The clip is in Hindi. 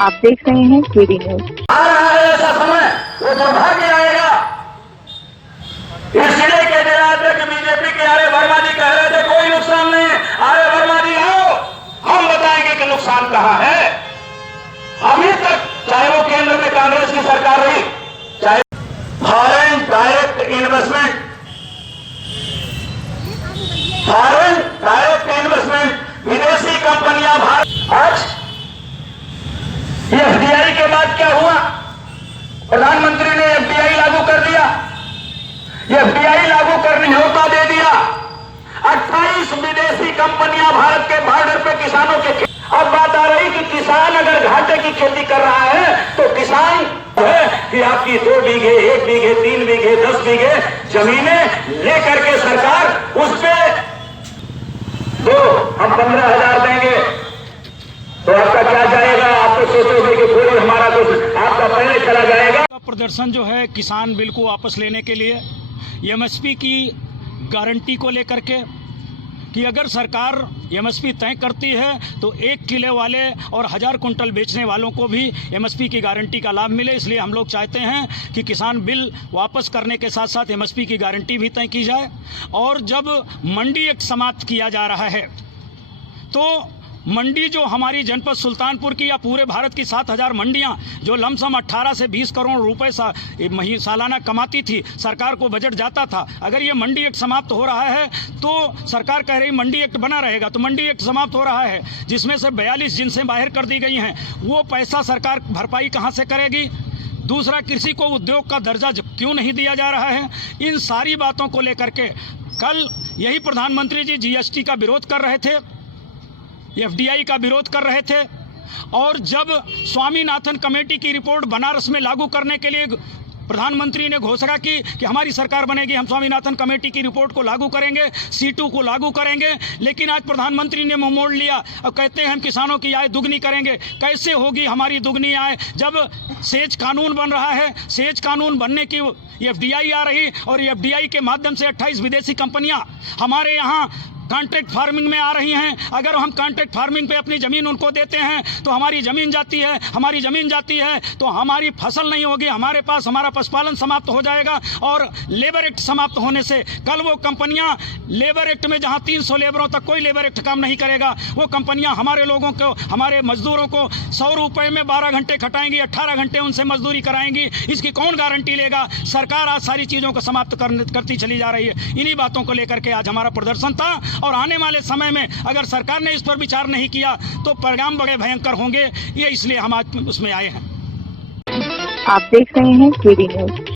आप देख रहे हैं केडी न्यूज। आ रहा है ऐसा समय, वो दुर्भाग्य आएगा। इसलिए कहते रहते कि बीजेपी के आर्य वर्मा जी कह रहे थे कोई नुकसान नहीं। आर्य वर्मा जी आओ, हम बताएंगे कि नुकसान कहां है। अभी तक चाहे वो केंद्र में कांग्रेस की सरकार रही, चाहे फॉरेन डायरेक्ट इन्वेस्टमेंट, विदेशी कंपनियां भारत। आज एफडीआई के बाद क्या हुआ? प्रधानमंत्री ने एफडीआई लागू कर दिया। एफडीआई लागू करने न्योता दे दिया। 28 विदेशी कंपनियां भारत के बॉर्डर पे किसानों के। अब बात आ रही कि किसान अगर घाटे की खेती कर रहा है तो किसान है कि आपकी 2 बीघे, 1 बीघे, 3 बीघे, 10 बीघे जमीनें लेकर के सरकार उस पे तो हम 15,000 देंगे तो आपका क्या जाएगा? आप तो सोचोगे कि कोई हमारा कुछ आपका पहले चला जाएगा। प्रदर्शन जो है किसान बिल को वापस लेने के लिए, एमएसपी की गारंटी को लेकर के कि अगर सरकार एमएसपी तय करती है तो 1 किलो वाले और 1000 कुंटल बेचने वालों को भी एमएसपी की गारंटी का लाभ मिले। इसलिए हम लोग चाहते हैं कि किसान बिल वापस करने के साथ साथ एमएसपी की गारंटी भी तय की जाए। और जब मंडी एक्ट समाप्त किया जा रहा है तो मंडी जो हमारी जनपद सुल्तानपुर की या पूरे भारत की 7000 मंडियां जो लमसम 18 से 20 करोड़ रुपए सालाना कमाती थी, सरकार को बजट जाता था, अगर ये मंडी एक्ट समाप्त हो रहा है तो सरकार कह रही मंडी एक्ट बना रहेगा, तो मंडी एक्ट समाप्त हो रहा है जिसमें से 42 जिनसें बाहर कर दी गई हैं। वो पैसा सरकार भरपाई कहाँ से करेगी? दूसरा, कृषि को उद्योग का दर्जा क्यों नहीं दिया जा रहा है? इन सारी बातों को लेकर के कल यही प्रधानमंत्री जी जीएसटी का विरोध कर रहे थे, एफडीआई का विरोध कर रहे थे। और जब स्वामीनाथन कमेटी की रिपोर्ट बनारस में लागू करने के लिए प्रधानमंत्री ने घोषणा की कि हमारी सरकार बनेगी, हम स्वामीनाथन कमेटी की रिपोर्ट को लागू करेंगे, C2 को लागू करेंगे, लेकिन आज प्रधानमंत्री ने मुंह मोड़ लिया और कहते हैं हम किसानों की आय दुगनी करेंगे। कैसे होगी हमारी दुगनी आय जब सेज कानून बन रहा है? सेज कानून बनने की एफडीआई आ रही और एफडीआई के माध्यम से 28 विदेशी कंपनियां हमारे यहाँ कॉन्ट्रैक्ट फार्मिंग में आ रही हैं। अगर हम कॉन्ट्रैक्ट फार्मिंग पे अपनी ज़मीन उनको देते हैं तो हमारी ज़मीन जाती है, हमारी ज़मीन जाती है तो हमारी फसल नहीं होगी, हमारे पास हमारा पशुपालन समाप्त हो जाएगा। और लेबर एक्ट समाप्त होने से कल वो कंपनियां लेबर एक्ट में जहां 300 लेबरों तक कोई लेबर एक्ट काम नहीं करेगा, वो कंपनियां हमारे लोगों को, हमारे मजदूरों को 100 रुपये में 12 घंटे खटाएंगी, 18 घंटे उनसे मजदूरी कराएंगी। इसकी कौन गारंटी लेगा? सरकार आज सारी चीज़ों को समाप्त करती चली जा रही है। इन्हीं बातों को लेकर के आज हमारा प्रदर्शन था और आने वाले समय में अगर सरकार ने इस पर विचार नहीं किया तो परिणाम बड़े भयंकर होंगे। ये इसलिए हम आज उसमें आए हैं। आप देख रहे हैं केडी न्यूज।